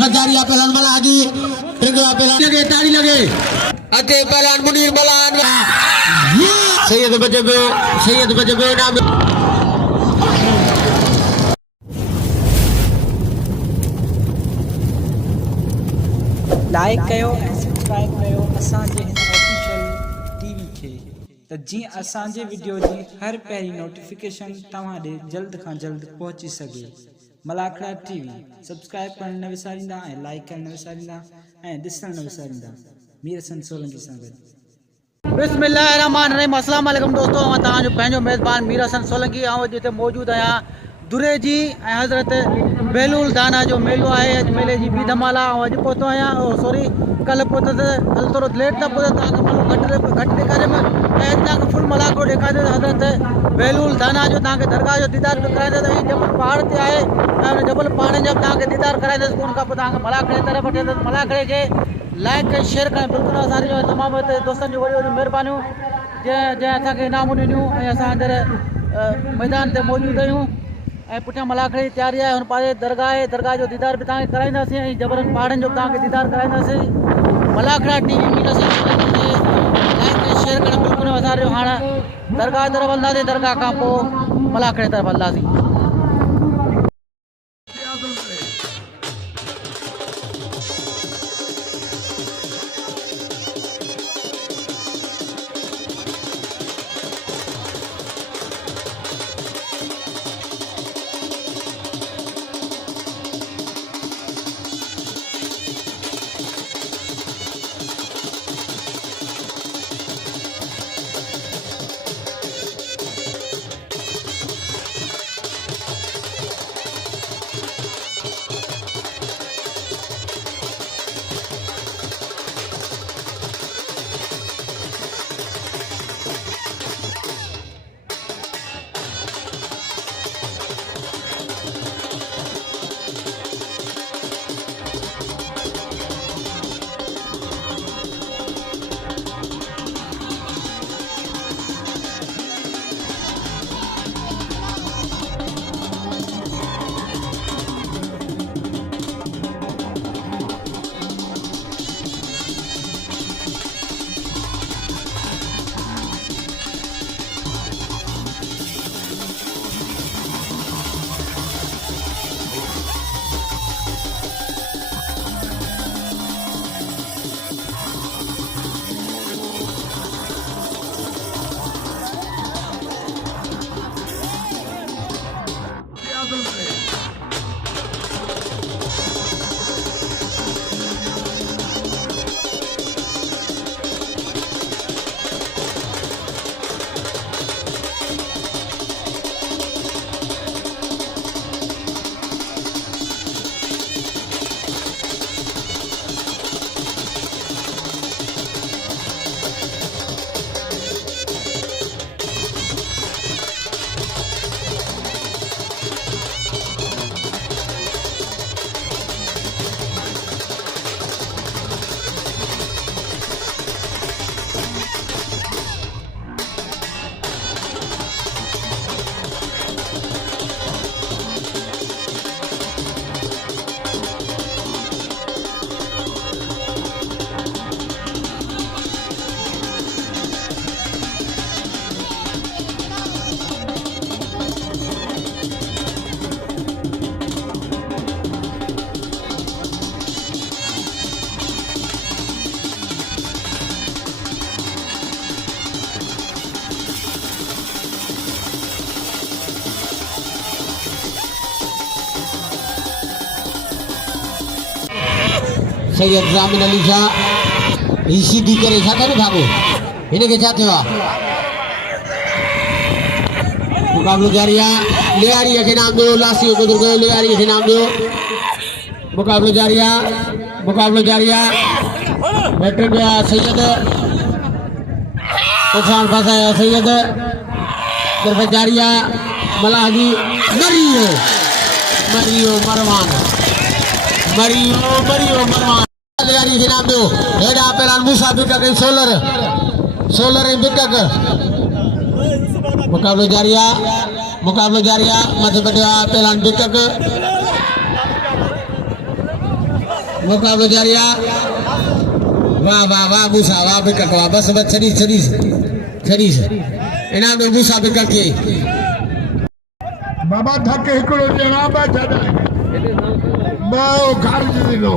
Berfajaria pelan lagi. Kedua pelan lagi tadi lagi. Oke pelan Munir pelan. Saya tu baca nama. Like कयो ऐं subscribe कयो असांजे हिन official TV खे त जीअं असांजे वीडियो जी हर पहिरीं नोटिफिकेशन तव्हां ॾे जल्द खां जल्द पहुची सघे। मलाखड़ा टीवी सब्सक्राइब करण न विसारींदा ऐं लाइक करण न विसारींदा ऐं ॾिसण न विसारींदा। मीर हसन सोलंकी सां गॾु। बिस्मिल्लाहिर्रहमानिर्रहीम। अस्सलाम वालेकुम दोस्तों, मां तव्हांजो पंहिंजो मेज़बान मीर हसन सोलंकी ऐं जिते मौजूदु आहियां दुरे जी ऐं हज़रत बेलूल दाना जो मेलो आहे। अॼु मेले जी बी धमाला ऐं अॼु पहुतो आहियां सॉरी कल्ह पहुतसि। हल थोरो लेट था पहुतो, तव्हांखे माण्हू घटि ॾेखारियुमि ऐं अॼु तव्हांखे फुल मलाको ॾेखारियो हज़रत बेलूल दाना जो। तव्हांखे दरगाह जो दीदार बि कराईंदुसि ऐं जबल पहाड़ ते आहे ऐं हुन जबल पहाड़नि जा बि तव्हांखे दीदार कराईंदुसि। पोइ हुन खां पोइ तव्हांखे मलाखड़े तरफ़ वठी मलाखड़े खे लाइक कयो, शेयर कयो, बिल्कुलु असांजो तमामु हिते दोस्तनि जूं वॾियूं वॾियूं महिरबानियूं जंहिं असांखे इनामूं ॾिनियूं ऐं असां अंदरि मैदान ते मौजूदु आहियूं ऐं पुठियां मलाखड़े जी तयारी आहे। हुन पासे दरगाह आहे, दरगाह जो दीदार बि तव्हांखे कराईंदासीं ऐं जबलनि पहाड़नि जो बि तव्हांखे दीदार कराईंदासीं। मलाखड़ा टीवी मीर हसन सोलंकी लाइक कयो, शेयर करणु बिल्कुलु वधारियो। हाणे दरगाह तरफ़ हलंदासीं, दरगाह खां पोइ मलाखड़े तरफ़ हलंदासीं। Sayyid Zamin Ali Shah isi di kiri satu nih babu. Ini kecatnya wah. Mukabla Jaria, Liari के नाम दो, लासियों को दुर्गा लियारी के नाम दो। मुकाबला जारिया बैटर गया सैयद उफान फंसाया सैयद बरफजारिया मलाही मरियो मरवान लियारी के नाम दो। हेडा पेलान मूसा बिकक सोलर बिकक मुकाबला जारिया मध्य प्रदेश पेलान बिकक मुकाबलो जारी आहे वाह वाह वाह मूसा वाह बिकट वाह बस बस छॾीस इनाम ॾियो मूसा बिकट खे बाबा थक हिकिड़ो ॼणा ॿ छॾाए ॿ ख़र्च ॾिनो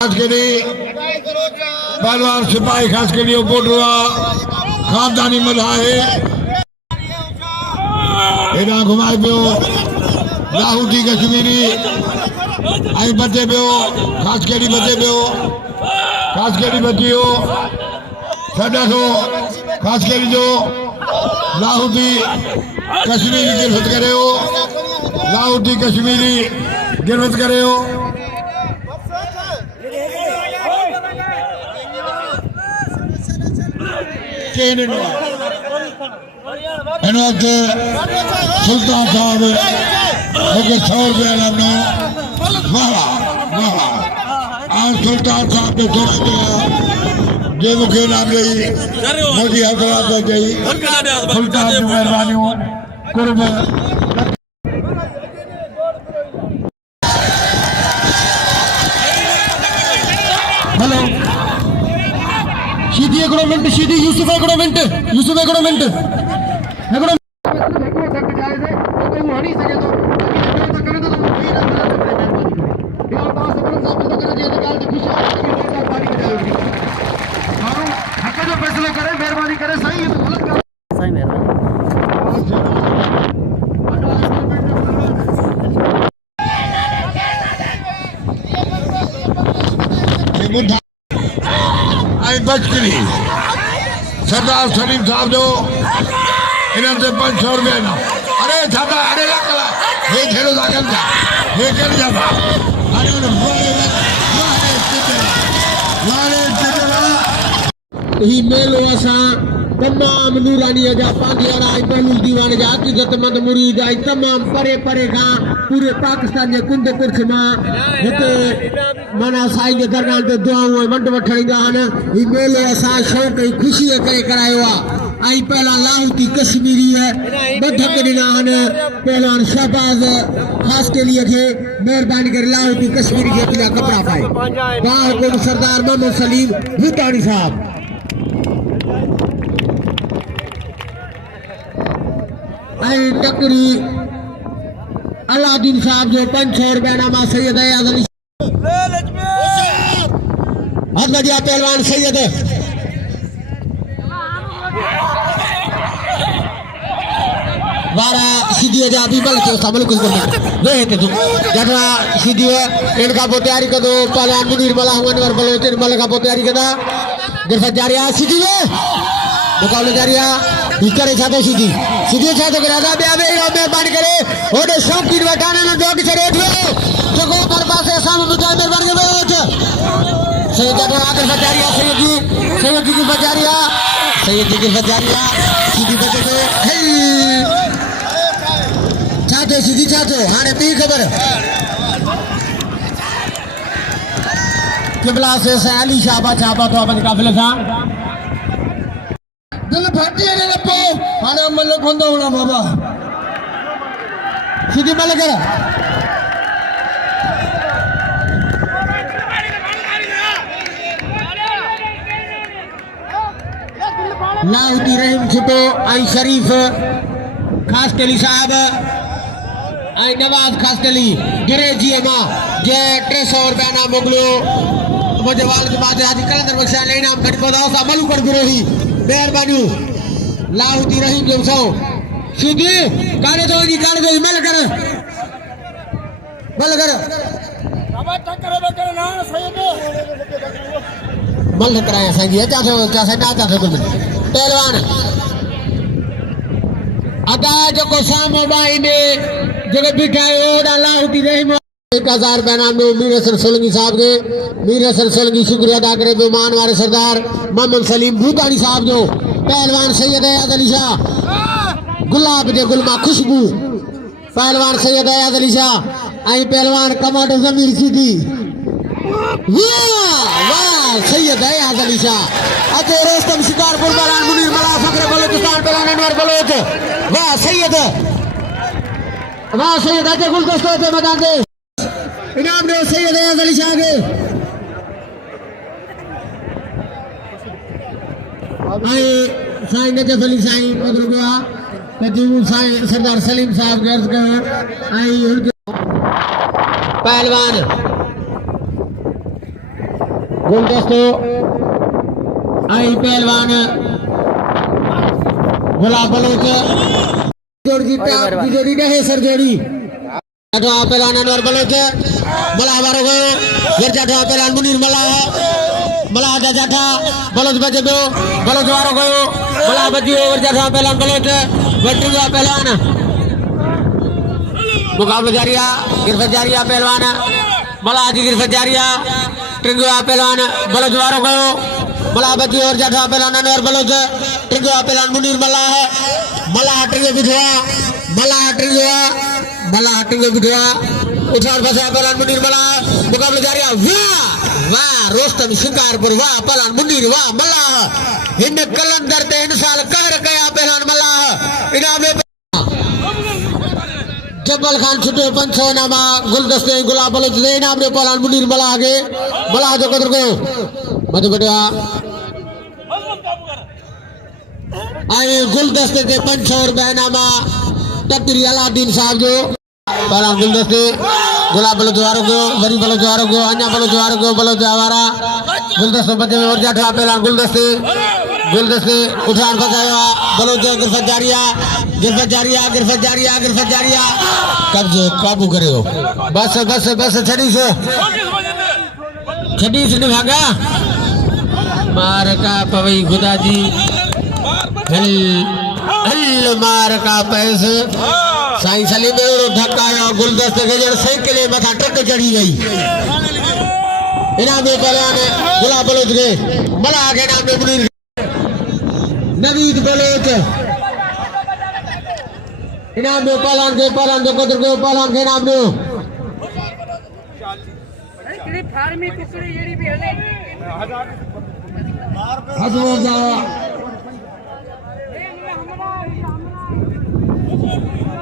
खास करे पहलवान सिपाही खास करे कोटवा खानदानी मदा है हेॾां घुमाए पियो लाहौटी कश्मीरी ऐं बचे पियो खास केड़ी बचे पियो खास केड़ी बचियो सॾो खास केड़ी जो लाहौटी कश्मीरी गिरफ्त करे लाहौटी कश्मीरी गिरफ्त करे इन वक्त सुल्तान साहब मुझे 100 रुपया लाना वाह वाह आज सुल्तान साहब ने थोड़ा दिया जे मुझे नाम गई मोदी हजरात गई सुल्तान की मेहरबानी कुर्ब हेलो सीधी एकड़ो मिनट सीधी यूसुफ एकड़ो मिनट एकड़ो तक जाए से तो कोई हणी सके तो करे तो ये पास अपन सब तो करे जे गाल की खुशी पार्टी की जाएगी मारो हक जो फैसला करे मेहरबानी करे सही गलत कर सही मेहरबानी आई बचकरी सरदार सलीम साहब जो इन्हें से 500 रुपये ना अरे छाता अरे लकला ये खेलो लागल जा ये कर जाता अरे ही मेलो असां तमाम नूरानी जा पांडियारा ऐं बहलूल दीवान जा हक़ीक़तमंद मुरीद ऐं तमाम परे परे खां पूरे पाकिस्तान जे कुंद कुर्छ मां हिते माना साईं जे दरगाह ते दुआऊं ऐं वंड वठण ईंदा आहिनि ही मेलो असां शौक़ ऐं ख़ुशीअ करे करायो आहे ऐं पहिला लाहौटी कश्मीरी बधक ॾिना आहिनि पहलवान शहबाज ख़ासि केलीअ खे महिरबानी करे लाहौटी कश्मीरी खे पीला कपिड़ा पाए बाहुकुम सरदार मोहम्मद सलीम भूतानी साहब ऐं टकरी अलादीन साहब जो 500 रुपया नामा सैयद अयाज अली हथ वजिया पहलवान सैयद वारा सीधी जा बीबल के सामने कुछ करना वे है तू जगह सीधी है इनका बहुत तैयारी कर दो पहलवान मुनीर मला हुआ नवर बलोचिन मल का बहुत तैयारी करदा जैसा जारिया सीधी है मुकाबला जारिया करे छाते सीधी छाते करादा बे आवे मेहरबानी करे ओडे शौकीन वटाने न जोग से रेट जगो पर पासे सामने मुझे मेहरबानी करे सैयद का आकर बजारिया सैयद जी की बजारिया सीधी बचे तो छाते सीधी छाते हाने पी खबर किबला से अली शाबा छापा तो अपन काफिले था दिल फटी है ना पो हाने मलक होंदा होना बाबा सीधी मलक करा लाहौटी रहीम छुटो आई शरीफ खास कली साहब आई नवाज खास कली गिरे जी मां जे 300 रुपया ना मोगलो मुझे वालिद बात आज कलंदर बख्शा ले नाम कट पदा सा मलू कर गिरो ही मेहरबानी लाहौटी रहीम जो सो सीधी काले दो मल कर बाबा टक्कर ना सही मल कराया सही है क्या से ना चाहे कुछ पहलवान अदा जो को सामो बाई में जगह बिठाए ओडा लाहौटी रहीम 1000 रुपया नाम में मीर हसन सोलंकी साहब के मीर हसन सोलंकी शुक्रिया अदा करे बेमान वाले सरदार मोहम्मद सलीम भूतानी साहब जो पहलवान सैयद अयाज अली शाह गुलाब जे गुलमा खुशबू पहलवान सैयद अयाज अली शाह आई पहलवान कमांडर जमीर सीधी वाह सैयद अयाज अली शाह अते रोस्तम शिकारपुर बलान मुनीर मला फखर बलोचिस्तान पहलवान अनवर बलोच वाह सैयद अजय गुलदस्तों से मैदान दे इनाम दो सैयद अयाज अली शाह के आए साईं नजफ अली साईं मदर गया तजीबुल साईं सरदार सलीम साहब गर्ज कयो आई उनके पहलवान गुलदस्तो आई पहलवान गुलाब बलोच जोड़ी जोड़ी है सर जोड़ी पहलवान अनवर बलोच मला बारो गयो घर जाठा पहलवान मुनीर मला आजा जाठा बलोच बजे दो बलोच वारो गयो मला बजियो घर जाठा पहलवान बलोच बटिया पहलवान मुकाबला जारिया गिरफ्त जारिया पहलवान मला आजी गिरफ्त जारिया ट्रिंगवा पहलवान बलोच वारो गयो मला बजियो घर जाठा पहलवान अनवर बलोच ट्रिंगवा पहलवान मुनीर मला ट्रिंगे बिधवा मला ट्रिंगे बिधवा उठार बसा पहलवान मुनीर मला मुकाबला जारिया वाह रोस्तम शिकारपुर वाह पहलवान मुनीर वाह मल्लाह इन कलंदर ते इन साल कहर गया पहलवान मल्लाह इनाम जब्बल खान छुटे पंचो नामा गुलदस्ते गुलाब बलोच दे इनाम रे पहलवान मुनीर मल्लाह आगे मल्लाह जो कदर गयो मत बेटा आए गुलदस्ते के पंचो रुपए नामा तकरी अलादीन साहब जो पहलवान गुलदस्ते गुलाब बलोच वारो गयो वरी बलोच वारो गयो अन्या बलोच वारो गयो बलोच आवारा गुलदस्ते बचे में और जाठा पहलवान गुलदस्ते उठान फसाया बलोच गिरफ्त जारिया कब्जे काबू करे हो बस छड़ी से भागा मार का पवई खुदा जी हल मार का पैस साईं सलीम धक्का गुलदस्ते के जड़ साइकिल मथा ट्रक चढ़ी गई इनाम पहलवान गुलाब बलोच के मला के नाम में मुनीर नवीद बलोच इनाम दो पहलवान जो कदर को पहलवान के नाम दो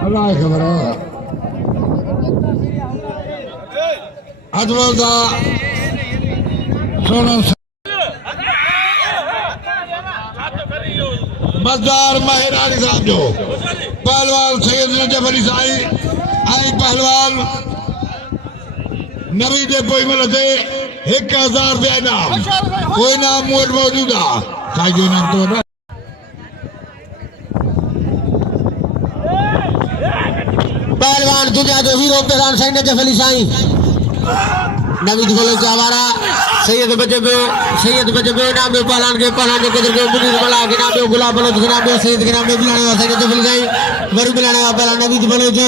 अल्लाह खबर अजमल सोना मजदार माहिर अली साहब जो पहलवान सैयद नजफ अली साईं आई पहलवान नवी दे पोई मिलते 1000 दे इनाम कोई नाम मोट मौजूद है साईं जो नाम तो ना पहलवान दुनिया जो हीरो पहलवान साईं नजफ अली साईं नवीद बलोच आवारा सैयद बजे नाम दो पहलवान के कदर को मुनीर मला के नाम दो गुलाब बलोच के नाम दो सैयद के नाम दो बिलाने वाला सैयद नजफ अली साईं वरी बिलाने वाला पहलवान नवीद बलोच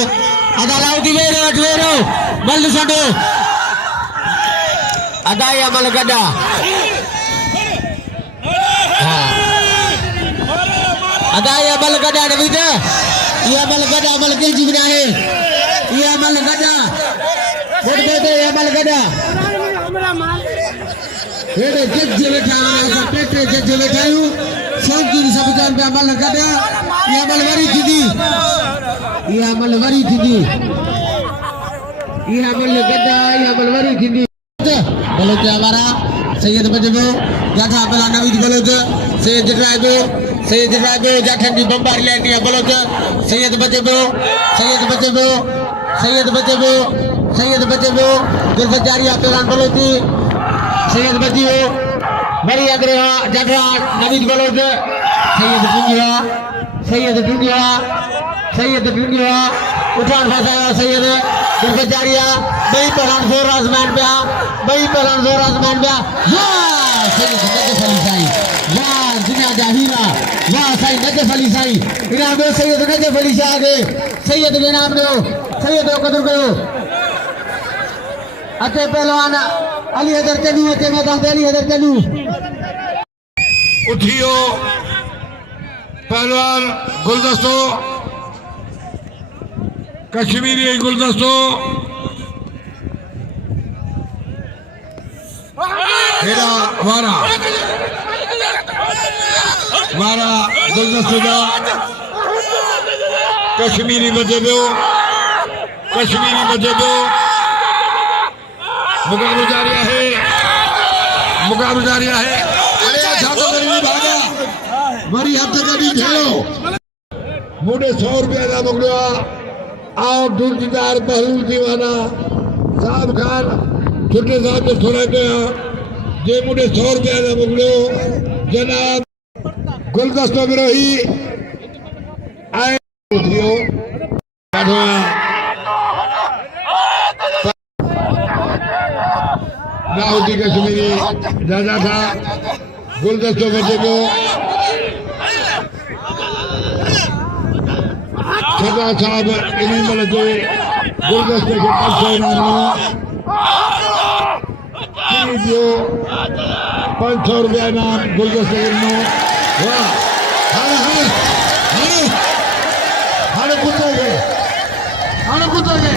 अदालाउ दी वेरो बल्द संडो अदाया मल गड्डा हां अदाया मल गड्डा नवीद ये मल गड्डा मल के जीवना है ये मल गड्डा बोल दे ये मल गड्डा ये जज बैठा है पेटे जज बैठा हूं शौकीन सब जान पे अमल गड्डा ये अमल वरी थी ये अमल वरी थी ये अमल गड्डा ये अमल वरी थी बलोच हमारा सैयद बजबो जाठा पहला नवीद बलोच सैयद ड्राइवो जाठन की बम्बारी लेनी है बलोच सैयद बजबो गिरफ्त जारिया पहलवान बलोची सैयद बजियो बड़ी अग्रहा जाठा नवीद बलोच सैयद ढूंढिया उठान फसाया सैयद गिरफ्त जारिया बई पहलवान जोर आजमान पे वाह सैयद नजफ अली साईं वाह दुनिया दा हीरा वाह साईं नजफ अली साईं इनाम दो सैयद नजफ अली शाह के सैयद के नाम दो सैयद कदर करो अचे पहलवान अली हैदर चलू अचे मैदान अली हैदर चलू उठियो पहलवान गुलदस्तो कश्मीरी गुलदस्तो हेरा वारा गुलदस्तो जा कश्मीरी बजे दो मुकाबला जारी है, मुकाबला जारी है। अरे अच्छा तो मेरी भागा मरी हद तक नहीं खेलो मुझे 100 रुपया का मुकड़ा आओ दूरदार बहलूल दीवाना साहब खान छोटे साहब ने थोड़ा गया जे मुझे 100 रुपया का मुकड़ो जनाब गुलदस्ता विरोही आए नाउद्दीन कश्मीरी दादा था गुलदस्तों बच्चे को सरदार साहब इन्हीं मिलते गुलदस्ते के 500 रुपया नाम गुलदस्ते हाणे कुत्ते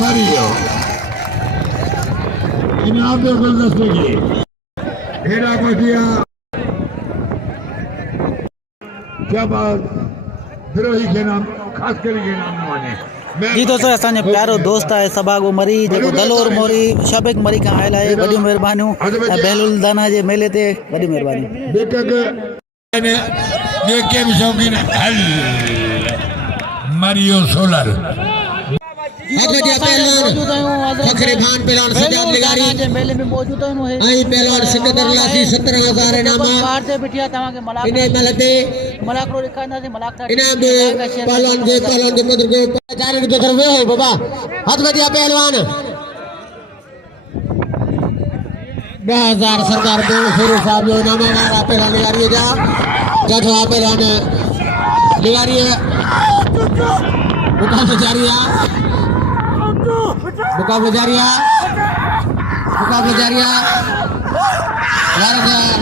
मरियो इनाम दे गुलदस्ते की हेरा पटिया क्या बात विरोही के नाम खास करके नाम माने जी दोस्तों असांजो प्यारो दोस्त है सभागो मरी जेको दलोर मोरी शबिक मरी का आयल है वॾी महिरबानियूं बहलूल दाना जे मेले ते वॾी महिरबानी बेकक ने देखे भी शौकीन हल मरियो सोलर अगदिया पहलवान फखरे खान पहलवान सजाद लिगारी जे मेले में मौजूद आहिनि आई पहलवान सिकंदर लासी 17000 इनाम कार ते बिठिया तव्हां खे इने मलते मलाकड़ो ॾेखारींदासीं मलाकड़ा इनाम दे पहलवान के मदर को जाने की तरफ वे हो बाबा अगदिया पहलवान 2000 सरकार दो फिर साहब जो इनाम वाला पहलवान लिगारी जा जठवा पहलवान लिगारी मुकाबला जारी है मुकाबला जारी है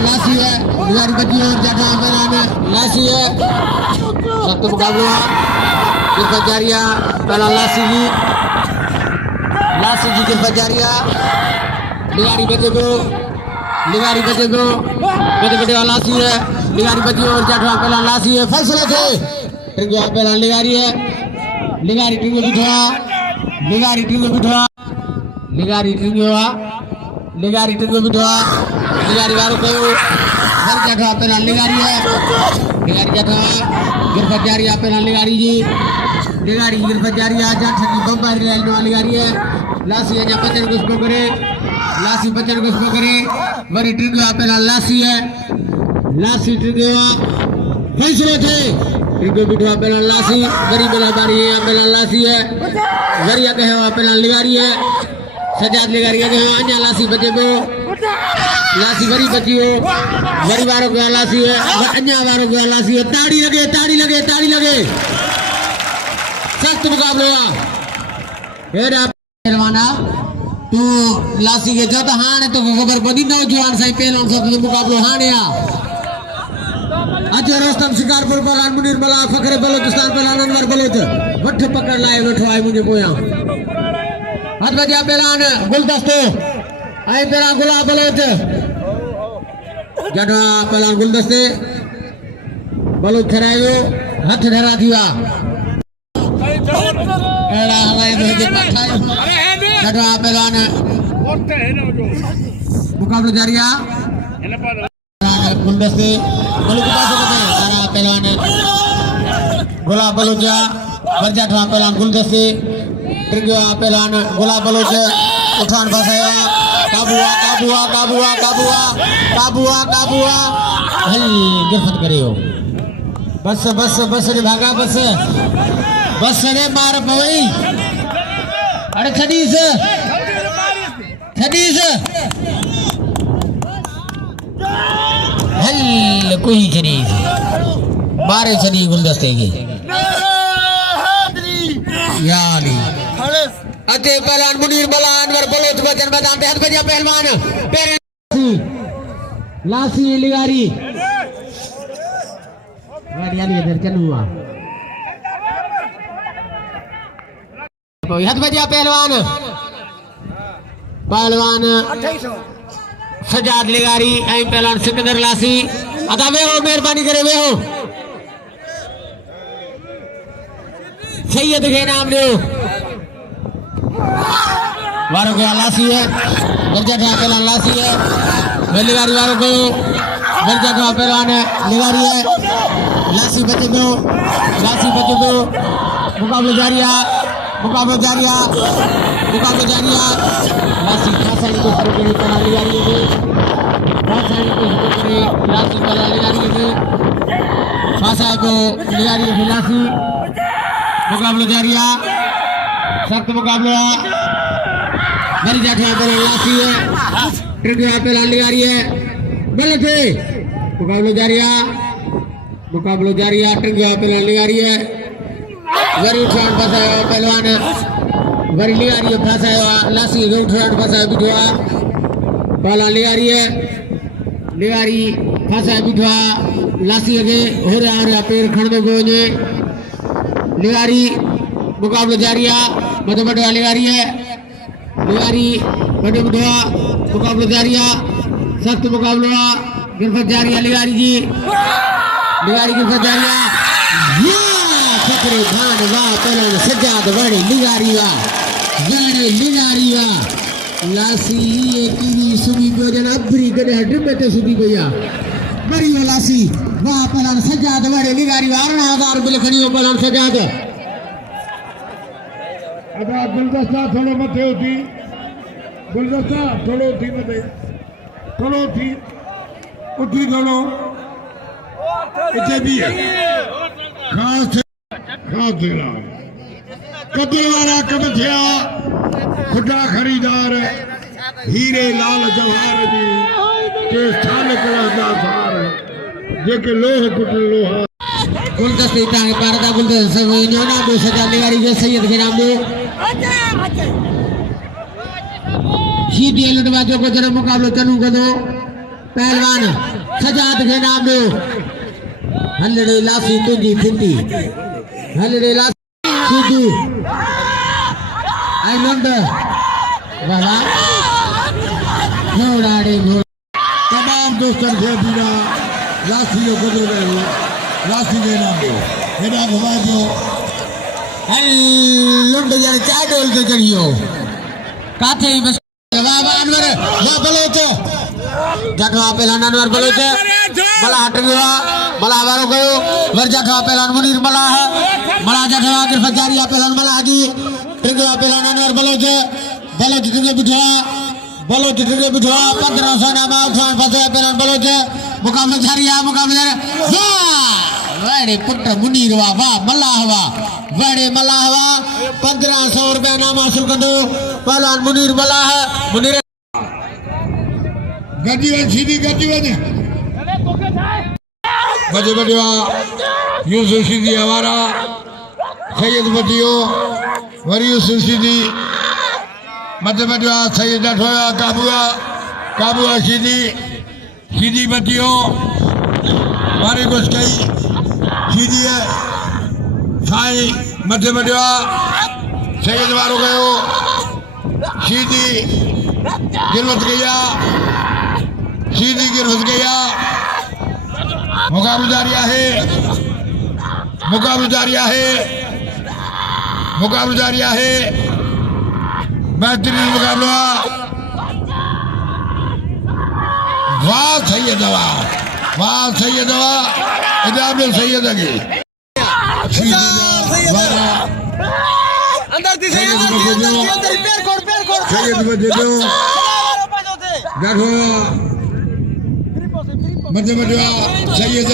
लासी है गुजारी बची और जाटा पहलवान लासी है सख्त मुकाबला गिरफ्त जारी है पहला लासी जी गिरफ्त जारी है लिगारी बचे को बड़े लासी है लिगारी बची और जाटा पहला लासी है फैसला थे ट्रिंगो पहला लिगारी है लिगारी ट्रिंगो बिठवा लिगारी ट्रिंगो बिठवा लिगारी वारो कयो घर जाठवा पहला लिगारी है लिगारी जाठवा गिरफ्त जारी है पहला लिगारी जी लिगारी गिरफ्त जारी है जाठ की बम्बारी लाइन वाली लिगारी है लासी अजा बचन कुछ करे वरी ट्रिंगो पहला लासी है लासी ट्रिंगो फैसलो थे ट्रिंगो बिठवा पहला लासी वरी बेला बारी है पहला लासी है वरी आगे है पहला लिगारी है सजाद लिगारी आगे है अन्या लासी बचे को लासी वरी बची हो वरी वारो को लासी है अन्या वारो को लासी है ताड़ी लगे सख्त मुकाबला हेरा पहलवाना तू लासी के जो तो हाने तो खबर पड़ी नौजवान साईं पहलवान सब मुकाबलो हाने आ अजय रोस्तम शिकारपुर पहलवान मुनीर मला फखरे बलोचिस्तान पहलवान अनवर बलोच वठ पकड़ लाए वेठो आए मुझे पोया हाथ बजा पहलवान गुलदस्तो आए पहलवान गुलाब बलोच जड़ा पहलवान गुलदस्ते बलोच खरायो हाथ धरा दिया एड़ा हवाए में पठायो जड़ा पहलवान मुकाबला जारी है गुलदस्ते पहलवान गुलाब बलोचा बरजा पहलवान गुलदस्ते पहलवान गुलाब बलोच उठान फसाया काबुआ गिरफ्त करे हो बस रे भागा बस रे मार पवई अरे छदीस हल कोई छदीस मारे छदी गुलदस्ते की याली अते पहलवान मुनीर मला अनवर बलोच बचन बदाम पे हाथ बजा पहलवान पेरे लासी लिगारी इधर चलूआ हाथ बजा पहलवान सजाद लिगारी ऐं पहलवान सिकंदर लासी अदा वे हो मेहरबानी करे वे हो सैयद के नाम दो वारों के लासी है बरजा का पहला लासी है लिगारी वारों को बरजा का पहलवान है लिगारी है लासी बचे दो मुकाबला जारिया लासी खासा को शुरू करने पड़ा लिगारी है खासा को शुरू करे लासी पहला लिगारी है खासा को लिगारी है लासी मुकाबला जारिया सख्त मुकाबला मरी जाठे बोले लासी है ट्रिगर पे लाल लिगारी है बोले थे मुकाबला जारिया ट्रिगर पे लाल लिगारी है वरी उठान फसाया पहलवान वरी लिगारी फसाया लासी उठान फसाया बिठवा पहला लिगारी फसाया बिठवा लासी के हो रहा पेड़ खड़ दो गोने लिगारी मुकाबला जारिया मधुमठवा लिगारी है मधुमठवा मुकाबला जारिया सख्त मुकाबला गिरफ्त जारिया लिगारी गिरफ्त जारिया फकरे खान वाह पहले सजाद बड़े लिगारी वाह लासी कीरी सुबी भोजन अबरी गडे डिब्बे सुबी भैया बड़ी लासी वाह पहले सजाद बड़े लिगारी वाह 18,000 बिलखनी पहले सजाद अदा गुलदस्ता थोड़ो मथे होती गुलदस्ता थोड़ो थी मथे थोड़ो थी उठी थोड़ो इतने भी है खास देना कदे वाला कद थिया खुदा खरीदार हीरे लाल जवाहर जी के स्थान कला सार जेके लोह कुट लोहा गुलदस्ते तांगे पारदा गुलदस्ते न्योना दो सजा लिगारी के सैयद के नाम दो सीधी लड़वाजों को जरा मुकाबला चलू कर दो पहलवान सजाद के नाम दो हल्ले लासी तुझी फिंटी हल्ले लासी सीधी आई नंद वाला घोड़ाड़े तमाम दोस्तों से बिना लासी को गुजर गए लासी के नाम दो मेरा घुमा दो लुंड यार चाय डोल के चढ़ियो काथे बस बाबा अनवर या बलोच जठवा पहलान अनवर बलोच मला हट गया मला वारो गयो वर जठवा पहलान मुनीर मला है मला जठवा गिरफ्त जारिया पहलान मला जी ट्रिगवा पहलान अनवर बलोच ट्रिगे बिठवा 1500 नामा उठान फसे पहलान बलोच मुकाबला जारिया वाड़े पुत्र मुनीर वाह मल्लाहवा वाड़े मल्लाहवा 1500 रुपया नाम हासिल कर दो पहलवान मुनीर मल्लाह मुनीर गड्डी सीधी गड्डी बजे बजवा यूसुफ सीधी हमारा सैयद बतियो वरी यूसुफ सीधी मध्य बजवा सैयद अठोया काबुआ सीधी बतियो मारी कुछ कई सीधी है साई मध्य बजवा सैयद वारो गयो सीधी गिरवत गया मुकाबला जारिया है बेहतरीन मुकाबला वाह सैयद इजाब सैयद अगे सैयद बजे दो देखो मध्य सैयद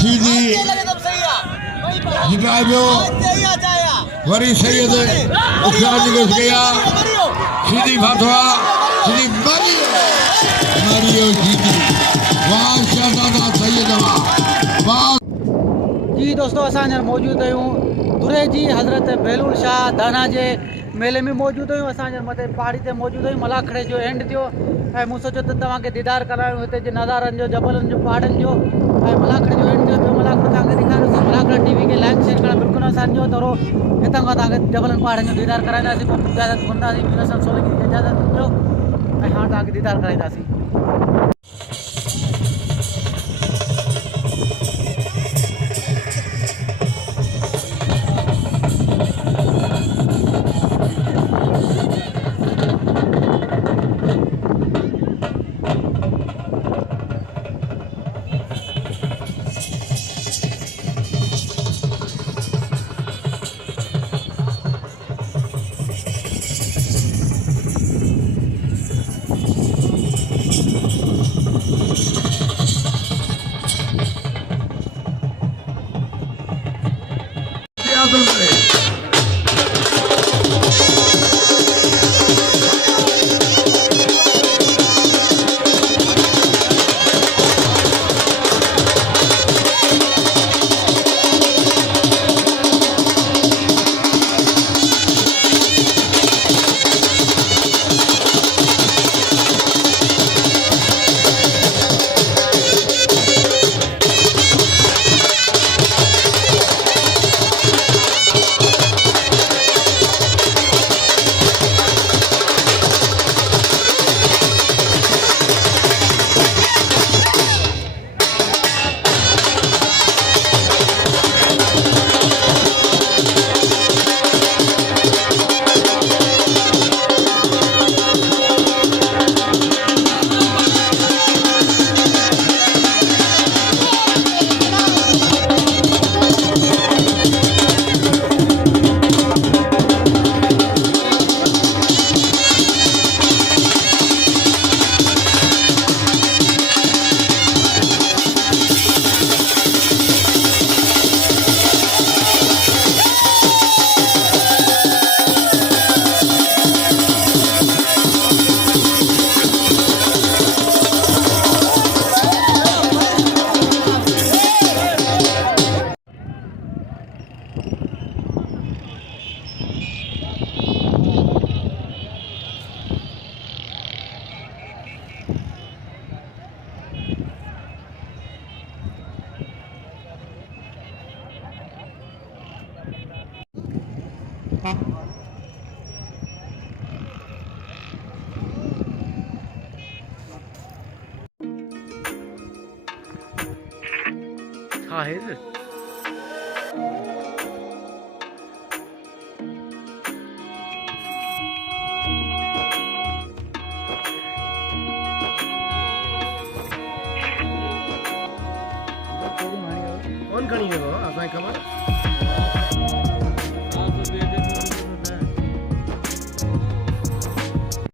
सीधी जितायो वरी सैयद उस्ताद घुस गया सीधी फातवा सीधी मारियो सीधी वाह शाहजादा सैयद वाह जी दोस्तों असां मौजूद आहियूं दुरे जी हज़रत बेलूल शाह दाना जे मेले में मौजूद आहियूं असां मथे पहाड़ी ते मौजूद आहियूं मलाखड़े जो एंड थियो ऐं मूं सोचियो त तव्हांखे दीदार करायूं हिते जे नज़ारनि जो जबलनि जो पहाड़नि जो ऐं मलाखड़े जो एंड थियो ॿियो मलाखड़ो तव्हांखे ॾेखारियोसीं मलाखड़ा टीवी खे लाइक शेयर करणु बिल्कुलु आसान जो थोरो हितां खां तव्हांखे जबलनि पहाड़नि जो दीदार कराईंदासीं पोइ इजाज़त घुरंदासीं मीरसन सोलंकी खे इजाज़त ॾियो ऐं हाणे तव्हांखे दीदार कराईंदासीं बदल रहे हाँ है सर कौन खड़ी है वो असांखे ख़बर